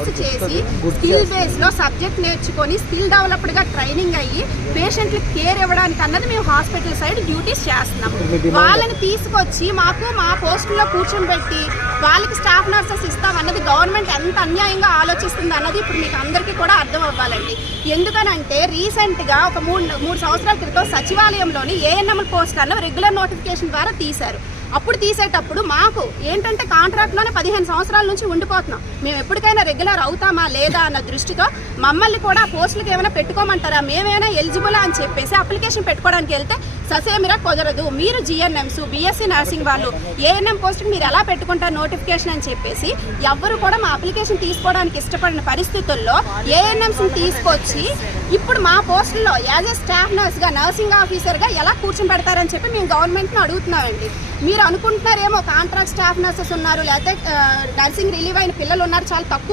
Course చేసి skill బేస్లో subject నేర్చుకొని స్కిల్ డెవలప్డ్గా ట్రైనింగ్ అయ్యి పేషెంట్లకు కేర్ ఇవ్వడానికి అన్నది మేము హాస్పిటల్ సైడ్ డ్యూటీస్ చేస్తున్నాం. వాళ్ళని తీసుకొచ్చి మాకు మా పోస్టుల్లో కూర్చోబెట్టి వాళ్ళకి స్టాఫ్ నర్సెస్ ఇస్తామన్నది గవర్నమెంట్ ఎంత అన్యాయంగా ఆలోచిస్తుంది అన్నది ఇప్పుడు మీకు అందరికీ కూడా అర్థం అవ్వాలండి. ఎందుకనంటే రీసెంట్గా ఒక మూడు సంవత్సరాల క్రితం సచివాలయంలోని ఏఎన్ఎం పోస్ట్ అన్న రెగ్యులర్ నోటిఫికేషన్ ద్వారా తీశారు. అప్పుడు తీసేటప్పుడు మాకు ఏంటంటే కాంట్రాక్ట్లోనే 15 సంవత్సరాల నుంచి ఉండిపోతున్నాం. మేము ఎప్పటికైనా రెగ్యులర్ అవుతామా లేదా అన్న దృష్టితో మమ్మల్ని కూడా పోస్టులకు ఏమైనా పెట్టుకోమంటారా, మేమైనా ఎలిజిబులా అని చెప్పేసి అప్లికేషన్ పెట్టుకోవడానికి వెళ్తే ససేమిరా కుదరదు, మీరు జిఎన్ఎంస్ బీఎస్సీ నర్సింగ్ వాళ్ళు ఏఎన్ఎం పోస్ట్కి మీరు ఎలా పెట్టుకుంటారు నోటిఫికేషన్ అని చెప్పేసి ఎవ్వరు కూడా మా అప్లికేషన్ తీసుకోవడానికి ఇష్టపడిన పరిస్థితుల్లో ఏఎన్ఎంస్ని తీసుకొచ్చి ఇప్పుడు మా పోస్టుల్లో యాజ్ ఏ స్టాఫ్ నర్స్గా నర్సింగ్ ఆఫీసర్గా ఎలా కూర్చొని పెడతారని చెప్పి మేము గవర్నమెంట్ని అడుగుతున్నామండి. మీరు అనుకుంటున్నారేమో కాంట్రాక్ట్ స్టాఫ్ నర్సెస్ ఉన్నారు, లేకపోతే నర్సింగ్ రిలీవ్ అయిన పిల్లలు ఉన్నారు, చాలా తక్కువ